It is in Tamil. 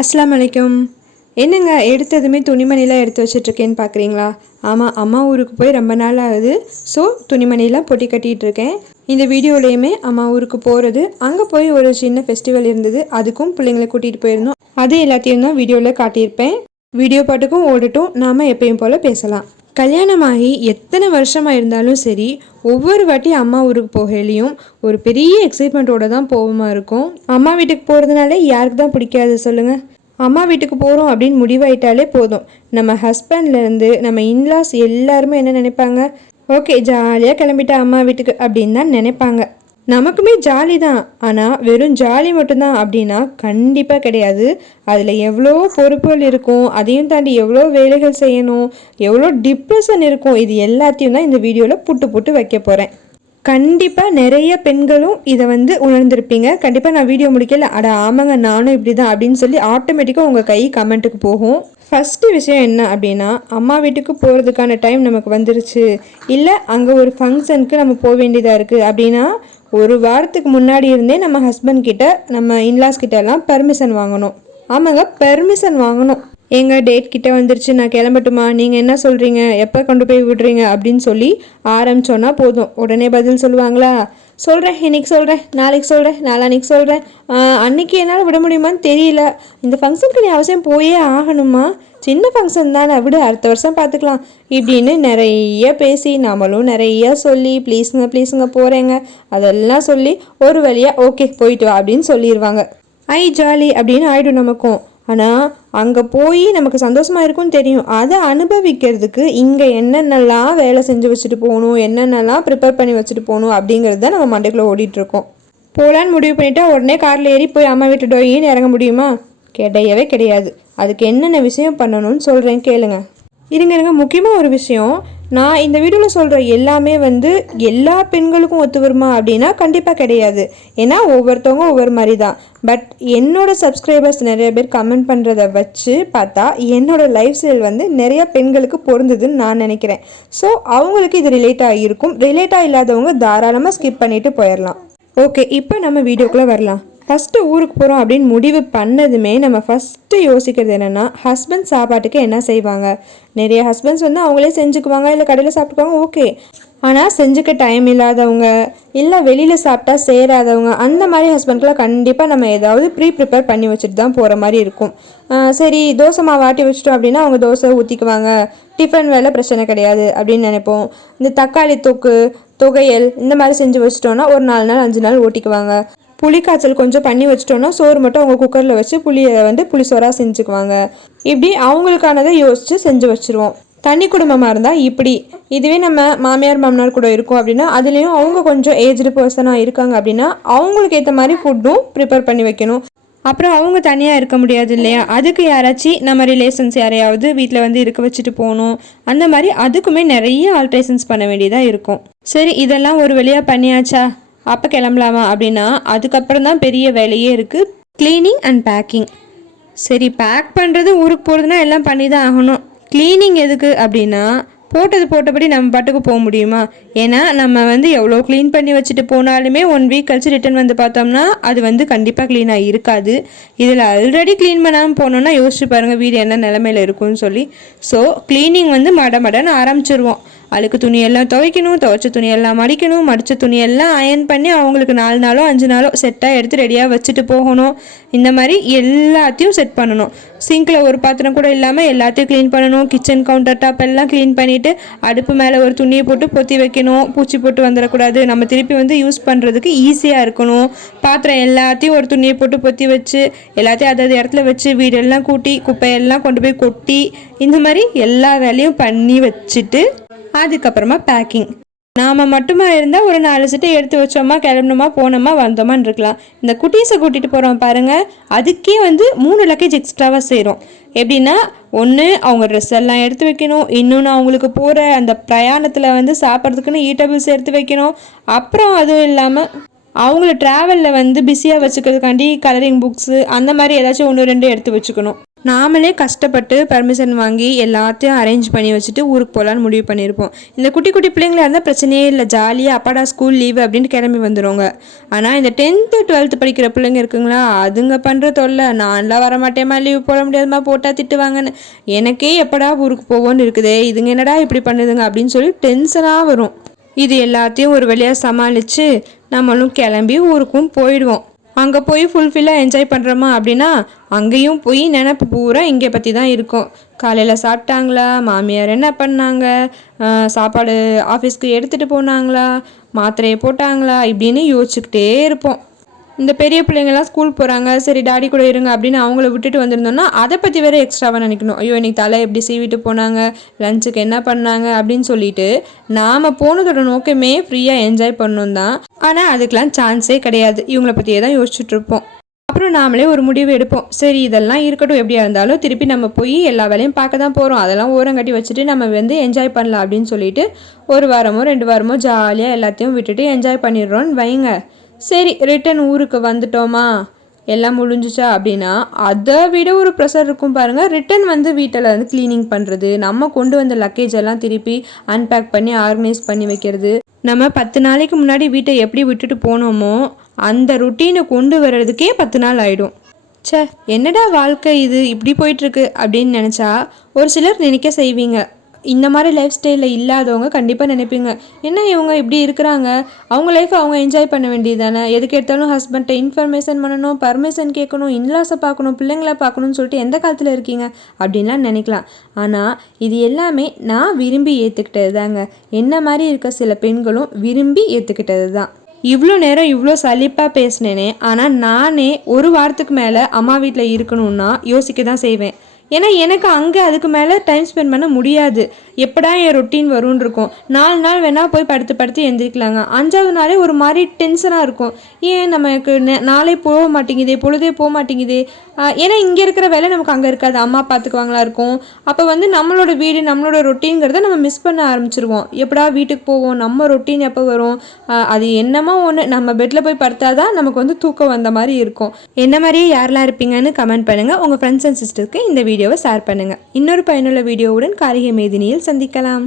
அஸ்ஸலாமு அலைக்கும். என்னங்க எடுத்ததுமே துணிமணிலாம் எடுத்து வச்சிட்ருக்கேன்னு பார்க்குறீங்களா? ஆமாம், அம்மா ஊருக்கு போய் ரொம்ப நாள் ஆகுது. ஸோ துணிமணிலாம் பொட்டி கட்டிகிட்டு இருக்கேன். இந்த வீடியோலையுமே அம்மா ஊருக்கு போகிறது, அங்கே போய் ஒரு சின்ன ஃபெஸ்டிவல் இருந்தது, அதுக்கும் பிள்ளைங்களை கூட்டிகிட்டு போயிருந்தோம். அது எல்லாத்தையும் தான் வீடியோவில் காட்டியிருப்பேன். வீடியோ பாட்டுக்கும் ஓடட்டும், நாம் எப்பயும் போல் பேசலாம். கல்யாணமாகி எத்தனை வருஷமாக இருந்தாலும் சரி, ஒவ்வொரு வாட்டி அம்மா ஊருக்கு போகலையும் ஒரு பெரிய எக்ஸைட்மெண்ட்டோடு தான் போகமா இருக்கும். அம்மா வீட்டுக்கு போகிறதுனாலே யாருக்கு தான் பிடிக்காது சொல்லுங்கள்? அம்மா வீட்டுக்கு போகிறோம் அப்படின்னு முடிவாயிட்டாலே போதும், நம்ம ஹஸ்பண்ட்லேருந்து நம்ம இன்லாஸ் எல்லாருமே என்ன நினைப்பாங்க? ஓகே, ஜாலியாக கிளம்பிட்டா அம்மா வீட்டுக்கு அப்படின்னு தான் நினைப்பாங்க. நமக்குமே ஜாலி தான். ஆனால் வெறும் ஜாலி மட்டும்தான் அப்படின்னா கண்டிப்பாக கிடையாது. அதில் எவ்வளோ பொறுப்புகள் இருக்கும், அதையும் தாண்டி எவ்வளோ வேலைகள் செய்யணும், எவ்வளோ டிப்ரெஷன் இருக்கும். இது எல்லாத்தையும் தான் இந்த வீடியோவில் புட்டு வைக்க போகிறேன். கண்டிப்பாக நிறைய பெண்களும் இதை உணர்ந்திருப்பீங்க. கண்டிப்பாக நான் வீடியோ முடிக்கல, அட ஆமாங்க நானும் இப்படி தான் அப்படின்னு சொல்லி ஆட்டோமேட்டிக்காக உங்கள் கை கமெண்ட்டுக்கு போகும். ஃபஸ்ட்டு விஷயம் என்ன அப்படின்னா, அம்மா வீட்டுக்கு போகிறதுக்கான டைம் நமக்கு வந்துருச்சு, இல்லை அங்கே ஒரு ஃபங்க்ஷனுக்கு நம்ம போக வேண்டியதாக இருக்குது அப்படின்னா ஒரு வாரத்துக்கு முன்னாடி இருந்தே நம்ம ஹஸ்பண்ட் கிட்ட, நம்ம இன்லாஸ் கிட்ட எல்லாம் பெர்மிஷன் வாங்கணும். ஆமாங்க, பெர்மிஷன் வாங்கணும். எங்கள் டேட் கிட்ட வந்துருச்சு, நான் கிளம்பட்டுமா, நீங்கள் என்ன சொல்கிறீங்க, எப்போ கொண்டு போய் விடுறீங்க அப்படின்னு சொல்லி ஆரம்பிச்சோன்னா போதும், உடனே பதில் சொல்லுவாங்களா? சொல்கிறேன், இன்னைக்கு சொல்கிறேன், நாளைக்கு சொல்கிறேன், நாளான்னைக்கு சொல்கிறேன், அன்றைக்கி என்னால் விட முடியுமான்னு தெரியல, இந்த ஃபங்க்ஷனுக்கு நீ அவசியம் போயே ஆகணுமா, சின்ன ஃபங்க்ஷன் தானே விடு, அடுத்த வருஷம் பார்த்துக்கலாம் இப்படின்னு நிறைய பேசி நம்மளும் நிறைய சொல்லி ப்ளீஸுங்க போகிறேங்க அதெல்லாம் சொல்லி ஒரு வழியாக ஓகே போயிட்டு வா அப்படின்னு சொல்லிடுவாங்க. ஐ ஜாலி அப்படின்னு ஆயிடும் நமக்கும். ஆனால் அங்கே போய் நமக்கு சந்தோஷமாக இருக்கும்னு தெரியும். அதை அனுபவிக்கிறதுக்கு இங்கே என்னென்னலாம் வேலை செஞ்சு வச்சுட்டு போகணும், என்னென்னலாம் ப்ரிப்பேர் பண்ணி வச்சுட்டு போகணும் அப்படிங்கிறது தான் நம்ம மண்டைக்குள்ளே ஓடிட்டுருக்கோம். போகலான்னு முடிவு பண்ணிட்டா உடனே காரில் ஏறி போய் அம்மா வீட்டு டோயின்னு இறங்க முடியுமா? கிடையவே கிடையாது. அதுக்கு என்னென்ன விஷயம் பண்ணணும்னு சொல்கிறேன் கேளுங்க. இருங்க, முக்கியமாக ஒரு விஷயம், நான் இந்த வீடியோவில் சொல்கிற எல்லாமே எல்லா பெண்களுக்கும் ஒத்து வருமா அப்படின்னா கண்டிப்பாக கிடையாது. ஏன்னா ஒவ்வொருத்தவங்க ஒவ்வொரு மாதிரி தான். பட் என்னோட சப்ஸ்கிரைபர்ஸ் நிறைய பேர் கமெண்ட் பண்ணுறத வச்சு பார்த்தா என்னோட லைஃப் ஸ்டைல் நிறைய பெண்களுக்கு பொருந்துதுன்னு நான் நினைக்கிறேன். ஸோ அவங்களுக்கு இது ரிலேட் ஆகியிருக்கும். ரிலேட்டாக இல்லாதவங்க தாராளமாக ஸ்கிப் பண்ணிவிட்டு போயிடலாம். ஓகே, இப்போ நம்ம வீடியோக்குள்ளே வரலாம். ஃபஸ்ட்டு ஊருக்கு போகிறோம் அப்படின்னு முடிவு பண்ணதுமே நம்ம ஃபஸ்ட்டு யோசிக்கிறது என்னென்னா, ஹஸ்பண்ட் சாப்பாட்டுக்கு என்ன செய்வாங்க. நிறைய ஹஸ்பண்ட்ஸ் அவங்களே செஞ்சுக்குவாங்க, இல்லை கடையில் சாப்பிட்டுக்குவாங்க, ஓகே. ஆனால் செஞ்சுக்க டைம் இல்லாதவங்க, இல்லை வெளியில் சாப்பிட்டா சேராதவங்க, அந்த மாதிரி ஹஸ்பண்ட்கெலாம் கண்டிப்பாக நம்ம ஏதாவது ப்ரிப்பேர் பண்ணி வச்சுட்டு தான் போகிற மாதிரி இருக்கும். சரி, தோசை மாவு ஆட்டி வச்சுட்டோம் அப்படின்னா அவங்க தோசை ஊற்றிக்குவாங்க, டிஃபன் வேலை பிரச்சனை கிடையாது அப்படின்னு நினைப்போம். இந்த தக்காளி தொக்கு, தொகையல் இந்த மாதிரி செஞ்சு வச்சிட்டோன்னா ஒரு 4 நாள் 5 நாள் ஓட்டிக்குவாங்க. புளிக்காய்ச்சல் கொஞ்சம் பண்ணி வச்சிட்டோன்னா சோறு மட்டும் அவங்க குக்கரில் வச்சு புளியை புளிசோறாக செஞ்சுக்குவாங்க. இப்படி அவங்களுக்கானதை யோசித்து செஞ்சு வச்சுருவோம். தனி குடும்பமாக இருந்தால் இப்படி. இதுவே நம்ம மாமியார் மாமனார் கூட இருக்கோம் அப்படின்னா அதுலேயும் அவங்க கொஞ்சம் ஏஜ்டு பர்சனாக இருக்காங்க அப்படின்னா அவங்களுக்கு ஏற்ற மாதிரி ஃபுட்டும் ப்ரிப்பேர் பண்ணி வைக்கணும். அப்புறம் அவங்க தனியாக இருக்க முடியாது இல்லையா, அதுக்கு யாராச்சும் நம்ம ரிலேஷன்ஸ் யாரையாவது வீட்டில் இருக்க வச்சுட்டு போகணும். அந்த மாதிரி அதுக்குமே நிறைய ஆல்ட்ரேஷன்ஸ் பண்ண வேண்டியதாக இருக்கும். சரி, இதெல்லாம் ஒரு வழியாக பண்ணியாச்சா, அப்போ கிளம்பலாமா அப்படின்னா அதுக்கப்புறம் தான் பெரிய வேலையே இருக்குது, க்ளீனிங் அண்ட் பேக்கிங். சரி, பேக் பண்ணுறது ஊருக்கு போகிறதுனா எல்லாம் பண்ணி தான் ஆகணும். க்ளீனிங் எதுக்கு அப்படின்னா போட்டபடி நம்ம பாட்டுக்கு போக முடியுமா? ஏன்னா நம்ம எவ்வளோ க்ளீன் பண்ணி வச்சுட்டு போனாலுமே 1 வீக் கழிச்சு ரிட்டன் பார்த்தோம்னா அது கண்டிப்பாக க்ளீனாக இருக்காது. இதில் ஆல்ரெடி க்ளீன் பண்ணாமல் போனோன்னா யோசிச்சு பாருங்கள் வீடு என்ன நிலமையில் இருக்குன்னு சொல்லி. ஸோ க்ளீனிங் மடன்னு ஆரம்பிச்சிருவோம். அழுக்கு துணியெல்லாம் துவைக்கணும், துவைச்ச துணியெல்லாம் மடிக்கணும், மடித்த துணியெல்லாம் அயன் பண்ணி அவங்களுக்கு 4 நாளோ 5 நாளோ செட்டாக எடுத்து ரெடியாக வச்சுட்டு போகணும். இந்த மாதிரி எல்லாத்தையும் செட் பண்ணணும். சிங்கில் ஒரு பாத்திரம் கூட இல்லாமல் எல்லாத்தையும் க்ளீன் பண்ணணும். கிச்சன் கவுண்டர் டாப் எல்லாம் க்ளீன் பண்ணிவிட்டு அடுப்பு மேலே ஒரு துணியை போட்டு பொத்தி வைக்கணும். பூச்சி போட்டு வந்துடக்கூடாது, நம்ம திருப்பி யூஸ் பண்ணுறதுக்கு ஈஸியாக இருக்கணும். பாத்திரம் எல்லாத்தையும் ஒரு துணியை போட்டு பொத்தி வச்சு எல்லாத்தையும் அதாவது இடத்துல வச்சு வீடெல்லாம் கூட்டி குப்பையெல்லாம் கொண்டு போய் கொட்டி இந்த மாதிரி எல்லா வேலையும் பண்ணி வச்சுட்டு அதுக்கப்புறமா பேக்கிங். நாம் மட்டுமா இருந்தால் ஒரு 4 செட்டை எடுத்து வச்சோமா, கிளம்பணுமா, போனோமா, வந்தோமான்னு இருக்கலாம். இந்த குட்டீஸை கூட்டிகிட்டு போகிறோம் பாருங்கள், அதுக்கே 3 லக்கேஜ் எக்ஸ்ட்ராவாக செய்கிறோம். எப்படின்னா, ஒன்று அவங்க ட்ரெஸ் எல்லாம் எடுத்து வைக்கணும், இன்னொன்று அவங்களுக்கு போகிற அந்த பிரயாணத்தில் சாப்பிட்றதுக்குன்னு ஈட்டபிள்ஸ் எடுத்து வைக்கணும். அப்புறம் அதுவும் இல்லாமல் அவங்கள ட்ராவலில் பிஸியாக வச்சுக்கிறதுக்காண்டி கலரிங் புக்ஸு அந்த மாதிரி ஏதாச்சும் 1 2 எடுத்து வச்சுக்கணும். நாமளே கஷ்டப்பட்டு பர்மிஷன் வாங்கி எல்லாத்தையும் அரேஞ்ச் பண்ணி வச்சுட்டு ஊருக்கு போகலான்னு முடிவு பண்ணியிருப்போம். இந்த குட்டி குட்டி பிள்ளைங்களா இருந்தால் பிரச்சனையே இல்லை, ஜாலியாக அப்பாடா ஸ்கூல் லீவு அப்படின்ட்டு கிளம்பி வந்துடுவோங்க. ஆனால் இந்த 10th 12th படிக்கிற பிள்ளைங்க இருக்குங்களா, அதுங்க பண்ணுற தொல்லை. நான்லாம் வரமாட்டேம்மா, லீவ் போட முடியாதுமா, போட்டால் திட்டுவாங்கன்னு. எனக்கே எப்படா ஊருக்கு போவோன்னு இருக்குதே, இதுங்க என்னடா இப்படி பண்ணுதுங்க அப்படின்னு சொல்லி டென்ஷனாக வரும். இது எல்லாத்தையும் ஒரு வழியாக சமாளித்து நம்மளும் கிளம்பி ஊருக்கும் போயிடுவோம். அங்கே போய் ஃபுல்ஃபில்லாக என்ஜாய் பண்ணுறோமா அப்படின்னா அங்கேயும் போய் நினப்பு பூரா இங்கே பற்றி தான் இருக்கும். காலையில் சாப்பிட்டாங்களா, மாமியார் என்ன பண்ணாங்க, சாப்பாடு ஆஃபீஸ்க்கு எடுத்துகிட்டு போனாங்களா, மாத்திரையை போட்டாங்களா இப்படின்னு யோசிச்சுக்கிட்டே இருப்போம். இந்த பெரிய பிள்ளைங்கள்லாம் ஸ்கூல் போகிறாங்க, சரி டாடி கூட இருங்க அப்படின்னு அவங்கள விட்டுட்டு வந்திருந்தோம்னா அதை பற்றி வேறு எக்ஸ்ட்ராவாக நினைக்கணும். ஐயோ இன்னைக்கு தலை எப்படி சீவிட்டு போனாங்க, லஞ்சுக்கு என்ன பண்ணாங்க அப்படின்னு சொல்லிட்டு நாம் போனதோட நோக்கமே ஃப்ரீயாக என்ஜாய் பண்ணணும் தான். ஆனால் அதுக்கெலாம் சான்ஸே கிடையாது. இவங்கள பற்றியே தான் யோசிச்சுட்ருப்போம். அப்புறம் நாமளே ஒரு முடிவு எடுப்போம். சரி இதெல்லாம் இருக்கட்டும், எப்படியா இருந்தாலும் திருப்பி நம்ம போய் எல்லா வேலையும் பார்க்க தான் போகிறோம், அதெல்லாம் ஓரங்கட்டி வச்சுட்டு நம்ம என்ஜாய் பண்ணலாம் அப்படின்னு சொல்லிட்டு 1 வாரமோ 2 வாரமோ ஜாலியாக எல்லாத்தையும் விட்டுட்டு என்ஜாய் பண்ணிடுறோன்னு வைங்க. சரி ரிட்டன் ஊருக்கு வந்துட்டோமா, எல்லாம் முடிஞ்சிச்சா அப்படின்னா அதை விட ஒரு ப்ரெஷர் இருக்கும் பாருங்கள். ரிட்டன் வீட்டில் க்ளீனிங் பண்ணுறது, நம்ம கொண்டு வந்த லக்கேஜ் எல்லாம் திருப்பி அன்பேக் பண்ணி ஆர்கனைஸ் பண்ணி வைக்கிறது. நம்ம 10 நாளைக்கு முன்னாடி வீட்டை எப்படி விட்டுட்டு போனோமோ அந்த ருட்டீனை கொண்டு வர்றதுக்கே 10 நாள் ஆகிடும். சே என்னடா வாழ்க்கை இது இப்படி போயிட்டுருக்கு அப்படின்னு நினச்சா ஒரு சிலர் நினைக்க செய்வீங்க. இந்த மாதிரி லைஃப் ஸ்டைலில் இல்லாதவங்க கண்டிப்பாக நினைப்பீங்க, என்ன இவங்க இப்படி இருக்கிறாங்க, அவங்க லைஃப்பை அவங்க என்ஜாய் பண்ண வேண்டியது தானே, எதுக்கு எடுத்தாலும் ஹஸ்பண்ட்டை இன்ஃபர்மேஷன் பண்ணணும், பர்மிஷன் கேட்கணும், இன்லாஸை பார்க்கணும், பிள்ளைங்கள பார்க்கணும்னு சொல்லிட்டு எந்த காலத்தில் இருக்கீங்க அப்படின்லாம் நினைக்கலாம். ஆனால் இது எல்லாமே நான் விரும்பி ஏற்றுக்கிட்டது தாங்க. என்ன மாதிரி இருக்க சில பெண்களும் விரும்பி ஏற்றுக்கிட்டது தான். இவ்வளோ நேரம் இவ்வளோ சலிப்பாக பேசினேனே, ஆனால் நானே 1 வாரத்துக்கு மேலே அம்மா வீட்டில் இருக்கணும்னா யோசிக்க தான் செய்வேன். ஏன்னா எனக்கு அங்கே அதுக்கு மேலே டைம் ஸ்பெண்ட் பண்ண முடியாது. எப்படா என் ரொட்டீன் வரும்னு இருக்கும். 4 நாள் வேணால் போய் படுத்து எந்திரிக்கலாங்க. 5ஆவது நாளே ஒரு மாதிரி டென்ஷனாக இருக்கும். ஏன் நமக்கு நாளே போக மாட்டேங்குதே, பொழுதே போக மாட்டேங்குதே. ஏன்னா இங்கே இருக்கிற வேலை நமக்கு அங்கே இருக்காது, அம்மா பார்த்துக்குவாங்களா இருக்கும். அப்போ நம்மளோட வீடு நம்மளோட ரொட்டீன்கிறத நம்ம மிஸ் பண்ண ஆரம்பிச்சிருவோம். எப்படா வீட்டுக்கு போவோம், நம்ம ரொட்டீன் எப்போ வரும், அது என்னமோ ஒன்று நம்ம பெட்டில் போய் படுத்தாதான் நமக்கு தூக்கம் வந்த மாதிரி இருக்கும். என்ன மாதிரியே யாரெல்லாம் இருப்பீங்கன்னு கமெண்ட் பண்ணுங்கள். உங்கள் ஃப்ரெண்ட்ஸ் அண்ட் சிஸ்டருக்கு இந்த வீடியோவை ஷேர் பண்ணுங்கள். இன்னொரு பயனுள்ள வீடியோவுடன் காரிகை மேதினியில் சந்திக்கலாம்.